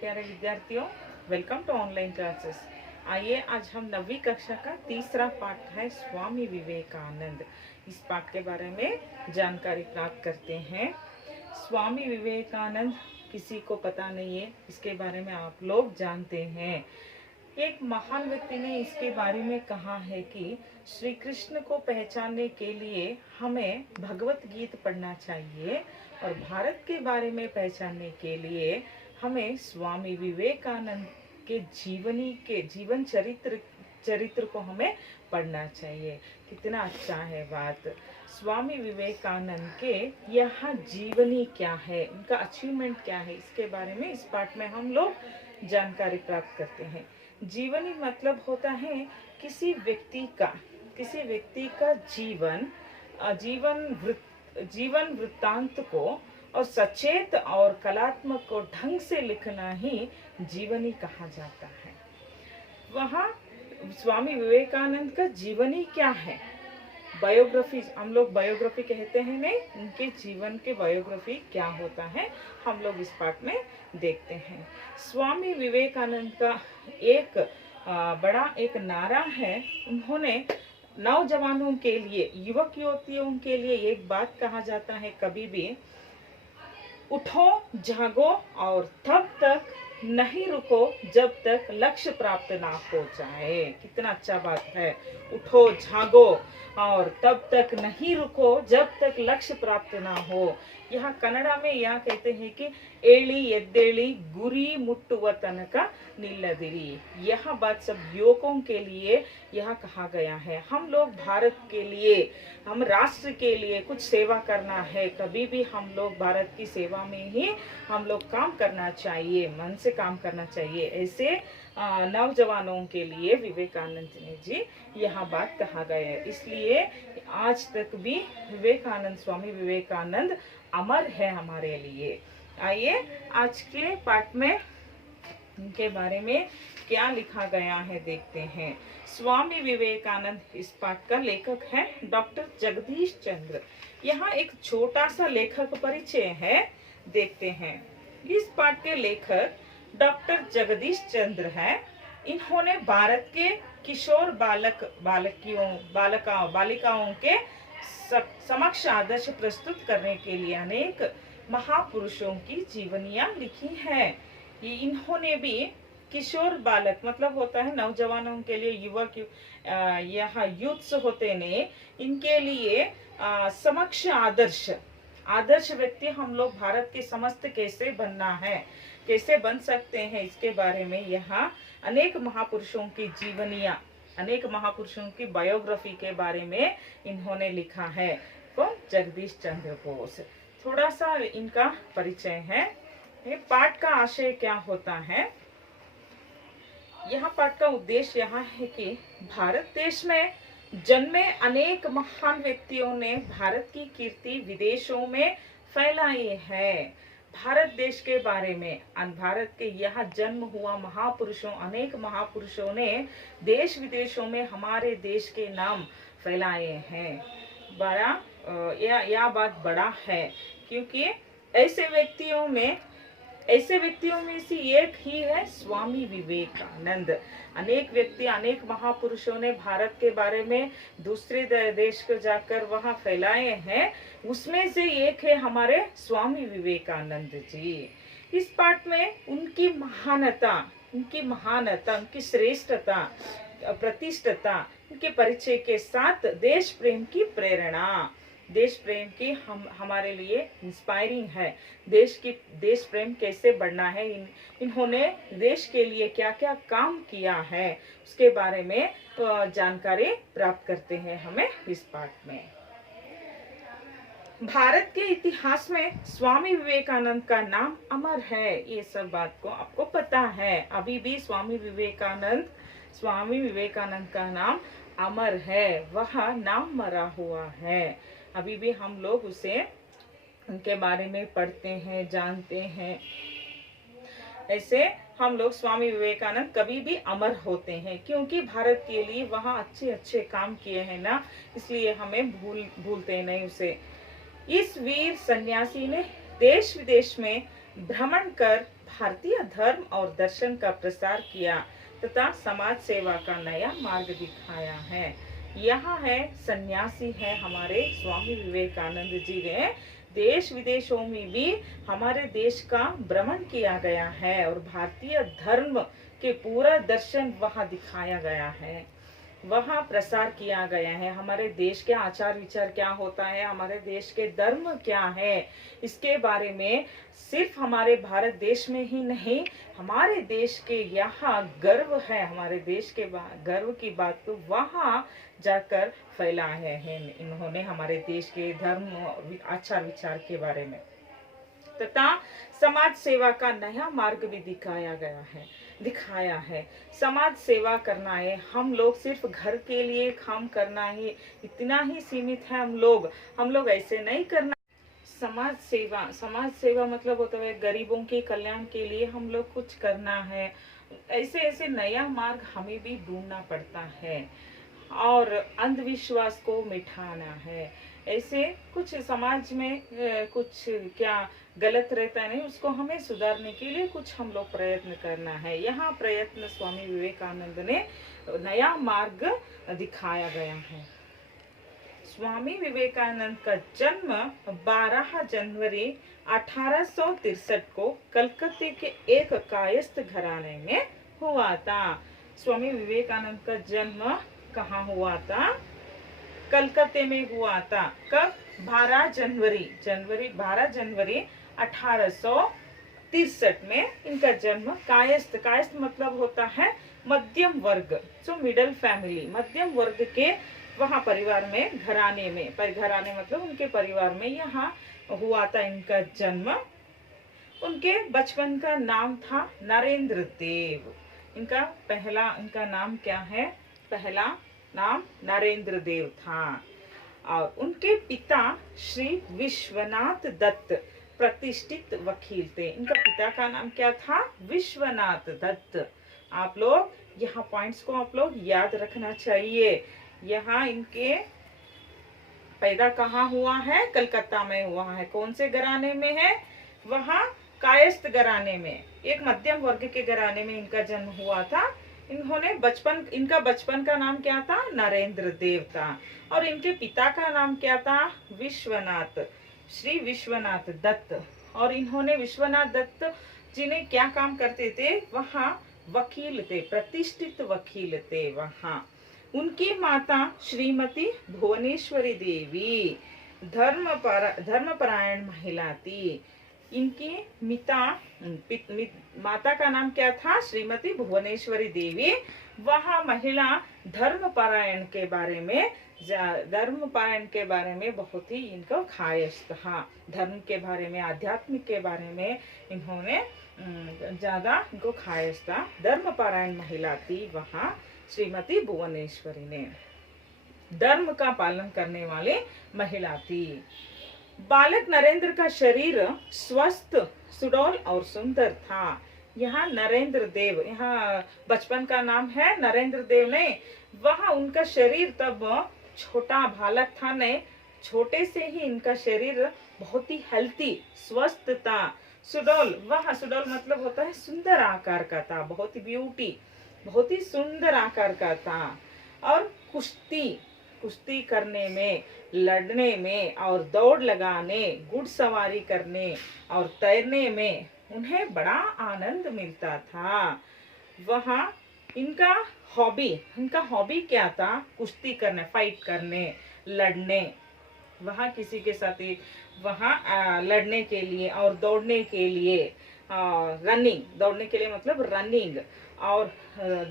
प्यारे विद्यार्थियों, welcome to online classes. आइए आज हम 9वीं कक्षा का तीसरा पाठ है स्वामी विवेकानंद। इस पाठ के बारे में जानकारी प्राप्त करते हैं। स्वामी विवेकानंद किसी को पता नहीं है, इसके बारे में आप लोग जानते हैं। एक महान व्यक्ति ने इसके बारे में कहा है कि श्री कृष्ण को पहचानने के लिए हमें भगवत गीत पढ़ना चाहिए और भारत के बारे में पहचानने के लिए हमें स्वामी विवेकानंद के जीवन चरित्र को हमें पढ़ना चाहिए। कितना अच्छा है बात। स्वामी विवेकानंद के यहाँ जीवनी क्या है, उनका अचीवमेंट क्या है, इसके बारे में इस पाठ में हम लोग जानकारी प्राप्त करते हैं। जीवनी मतलब होता है किसी व्यक्ति का जीवन वृत्तांत को और सचेत और कलात्मक को ढंग से लिखना ही जीवनी कहा जाता है। वहाँ स्वामी विवेकानंद का जीवनी क्या है, बायोग्राफी, हम लोग बायोग्राफी कहते हैं नहीं, उनके जीवन के बायोग्राफी क्या होता है हम लोग इस पाठ में देखते हैं। स्वामी विवेकानंद का एक बड़ा एक नारा है। उन्होंने नौजवानों के लिए, युवक युवतियों के लिए एक बात कहा जाता है, कभी भी उठो जागो और तब तक नहीं रुको जब तक लक्ष्य प्राप्त ना हो जाए। कितना अच्छा बात है। उठो जागो और तब तक नहीं रुको जब तक लक्ष्य प्राप्त ना हो। यहाँ कन्नड़ा में यहाँ कहते हैं कि एली एद्देली गुरी मुट्टुव तनक निल्लदिरी। यह बात सब युवकों के लिए यह कहा गया है। हम लोग भारत के लिए, हम राष्ट्र के लिए कुछ सेवा करना है, कभी भी हम लोग भारत की सेवा में ही हम लोग काम करना चाहिए, मन से काम करना चाहिए। ऐसे नौजवानों के लिए विवेकानंद ने जी यह बात कहा गया है। इसलिए आज तक भी स्वामी विवेकानंद अमर है हमारे लिए। आइए आज के पाठ में उनके बारे में क्या लिखा गया है देखते हैं। स्वामी विवेकानंद इस पाठ का लेखक है डॉक्टर जगदीश चंद्र। यहाँ एक छोटा सा लेखक परिचय है, देखते हैं। इस पाठ के लेखक डॉक्टर जगदीश चंद्र है। इन्होंने भारत के किशोर बालिकाओं के समक्ष आदर्श प्रस्तुत करने के लिए अनेक महापुरुषों की जीवनियां लिखी हैं। इन्होंने भी किशोर बालक मतलब होता है नौजवानों के लिए, युवक यह यूथ्स होते ने, इनके लिए समक्ष आदर्श व्यक्ति हम लोग भारत के समस्त कैसे बनना है, कैसे बन सकते हैं, इसके बारे में यहाँ अनेक महापुरुषों की जीवनियां, अनेक महापुरुषों की बायोग्राफी के बारे में इन्होंने लिखा है। कौन? जगदीश चंद्र बोस। थोड़ा सा इनका परिचय है। पाठ का आशय क्या होता है? यह पाठ का उद्देश्य यह है कि भारत देश में जन्मे अनेक महान व्यक्तियों ने भारत की कीर्ति विदेशों में फैलाई है। भारत देश के बारे में, भारत के यहाँ जन्म हुआ अनेक महापुरुषों ने देश विदेशों में हमारे देश के नाम फैलाए हैं। यह बात बड़ा है, क्योंकि ऐसे व्यक्तियों में से एक ही है स्वामी विवेकानंद। अनेक महापुरुषों ने भारत के बारे में दूसरे देश को जाकर वहां फैलाए हैं, उसमें से एक है हमारे स्वामी विवेकानंद जी। इस पाठ में उनकी महानता, उनकी श्रेष्ठता, प्रतिष्ठता, उनके परिचय के साथ देश प्रेम की प्रेरणा, देश प्रेम की हमारे लिए इंस्पायरिंग है। देश प्रेम कैसे बढ़ना है, इन्होंने देश के लिए क्या क्या काम किया है, उसके बारे में जानकारी प्राप्त करते हैं हमें इस पाठ में। भारत के इतिहास में स्वामी विवेकानंद का नाम अमर है। ये सब बात को आपको पता है। अभी भी स्वामी विवेकानंद का नाम अमर है, वह नाम मरा हुआ है। अभी भी हम लोग उनके बारे में पढ़ते हैं, जानते हैं। ऐसे हम लोग स्वामी विवेकानंद कभी भी अमर होते हैं, क्योंकि भारत के लिए वहाँ अच्छे काम किए हैं ना, इसलिए हमें भूलते नहीं उसे। इस वीर सन्यासी ने देश विदेश में भ्रमण कर भारतीय धर्म और दर्शन का प्रसार किया तथा समाज सेवा का नया मार्ग दिखाया है। यहाँ है सन्यासी है हमारे स्वामी विवेकानंद जी ने देश विदेशों में भी हमारे देश का भ्रमण किया गया है और भारतीय धर्म के पूरा दर्शन वहाँ दिखाया गया है, वहाँ प्रसार किया गया है। हमारे देश के आचार विचार क्या होता है, हमारे देश के धर्म क्या है, इसके बारे में सिर्फ हमारे भारत देश में ही नहीं, हमारे देश के यहाँ गर्व है, हमारे देश के गर्व की बात तो वहाँ जाकर फैलाए हैं इन्होंने हमारे देश के धर्म आचार विचार के बारे में, तथा समाज सेवा का नया मार्ग भी दिखाया है। समाज सेवा करना है, हम लोग सिर्फ घर के लिए काम करना है इतना ही सीमित है। हम लोग ऐसे नहीं करना। समाज सेवा मतलब होता है गरीबों के कल्याण के लिए हम लोग कुछ करना है। ऐसे नया मार्ग हमें भी ढूंढना पड़ता है और अंधविश्वास को मिटाना है। ऐसे कुछ समाज में कुछ क्या गलत रहता है नहीं, उसको हमें सुधारने के लिए कुछ हम लोग प्रयत्न करना है। यहाँ प्रयत्न स्वामी विवेकानंद ने नया मार्ग दिखाया गया है। स्वामी विवेकानंद का जन्म 12 जनवरी 1863 को कलकत्ते के एक कायस्थ घराने में हुआ था। स्वामी विवेकानंद का जन्म कहाँ हुआ था? कलकत्ते में हुआ था। कब? 12 जनवरी 1863 में इनका जन्म। कायस्थ मतलब होता है मध्यम वर्ग, जो मिडिल फैमिली, मध्यम वर्ग के वहाँ परिवार में, घराने मतलब उनके परिवार में यहाँ हुआ था इनका जन्म। उनके बचपन का नाम था नरेंद्र देव। इनका नाम क्या है? पहला नाम नरेंद्र देव था। और उनके पिता श्री विश्वनाथ दत्त प्रतिष्ठित वकील थे। इनका पिता का नाम क्या था? विश्वनाथ दत्त। आप लोग यहाँ पॉइंट्स को आप लोग याद रखना चाहिए। यहाँ इनके पैदा कहाँ हुआ है? कलकत्ता में हुआ है। कौन से घराने में है? वहाँ कायस्थ घराने में, एक मध्यम वर्ग के घराने में इनका जन्म हुआ था। इनका बचपन का नाम क्या था? नरेंद्र देव था। और इनके पिता का नाम क्या था? श्री विश्वनाथ दत्त। और इन्होंने विश्वनाथ दत्त जी ने क्या काम करते थे? वहाँ वकील थे, प्रतिष्ठित वकील थे वहाँ। उनकी माता श्रीमती भुवनेश्वरी देवी धर्मपरायण महिला थी। इनकी माता का नाम क्या था? श्रीमती भुवनेश्वरी देवी। वह महिला धर्मपरायण के बारे में बहुत ही इनको ख्यास था। धर्म के बारे में, आध्यात्मिक के बारे में इन्होंने ज्यादा इनको ख्यास था। धर्मपरायण महिला थी वहाँ श्रीमती भुवनेश्वरी ने। धर्म का पालन करने वाली महिला थी। बालक नरेंद्र का शरीर स्वस्थ, सुडौल और सुंदर था। यहाँ नरेंद्र देव, यहाँ बचपन का नाम है नरेंद्र देव ने। वहाँ उनका शरीर तब छोटा बालक था ने, छोटे से ही इनका शरीर बहुत ही हेल्थी, स्वस्थ था। सुडौल मतलब होता है सुंदर आकार का था, बहुत ही सुंदर आकार का था। और कुश्ती करने में, लड़ने में और दौड़ लगाने, घुड़सवारी करने और तैरने में उन्हें बड़ा आनंद मिलता था। वहाँ इनका हॉबी क्या था? कुश्ती करने, फाइट करने, लड़ने। वहाँ किसी के साथ वहाँ लड़ने के लिए और दौड़ने के लिए, दौड़ने के लिए मतलब रनिंग, और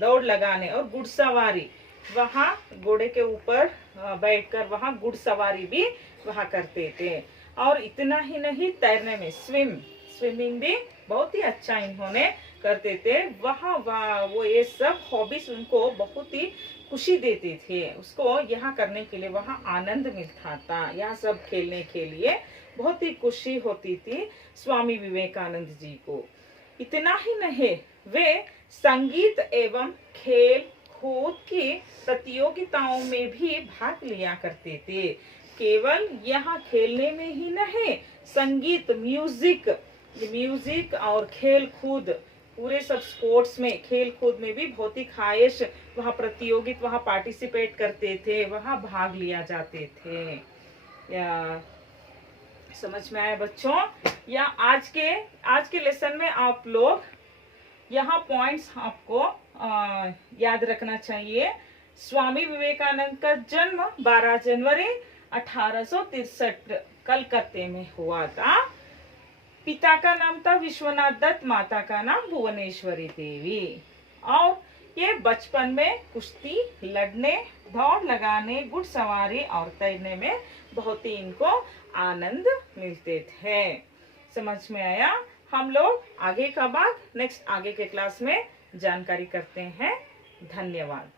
दौड़ लगाने और घुड़सवारी। वहाँ घोड़े के ऊपर बैठकर वहाँ घुड़सवारी भी वहाँ करते थे। और इतना ही नहीं, तैरने में स्विमिंग भी बहुत ही अच्छा इन्होंने करते थे। वहाँ वो ये सब हॉबीज उनको बहुत ही खुशी देते थे। उसको यहाँ करने के लिए वहाँ आनंद मिलता था। यहाँ सब खेलने के लिए बहुत ही खुशी होती थी स्वामी विवेकानंद जी को। इतना ही नहीं, वे संगीत एवं खेल कूद की प्रतियोगिताओं में भी भाग लिया करते थे। केवल यहाँ खेलने में ही नहीं, संगीत, म्यूजिक ये म्यूजिक और खेल कूद, पूरे सब स्पोर्ट्स में, खेल कूद में भी बहुत ही ख्वाहिश, वहाँ प्रतियोगित, वहाँ पार्टिसिपेट करते थे, वहाँ भाग लिया जाते थे। या समझ में आया बच्चों? या आज के लेसन में आप लोग यहाँ पॉइंट्स आपको याद रखना चाहिए। स्वामी विवेकानंद का जन्म 12 जनवरी 1863 कलकत्ते में हुआ था। पिता का नाम था विश्वनाथ दत्त, माता का नाम भुवनेश्वरी देवी। और ये बचपन में कुश्ती लड़ने, दौड़ लगाने, घुड़सवारी और तैरने में बहुत ही इनको आनंद मिलते थे। समझ में आया? हम लोग आगे का बात नेक्स्ट आगे के क्लास में जानकारी करते हैं। धन्यवाद।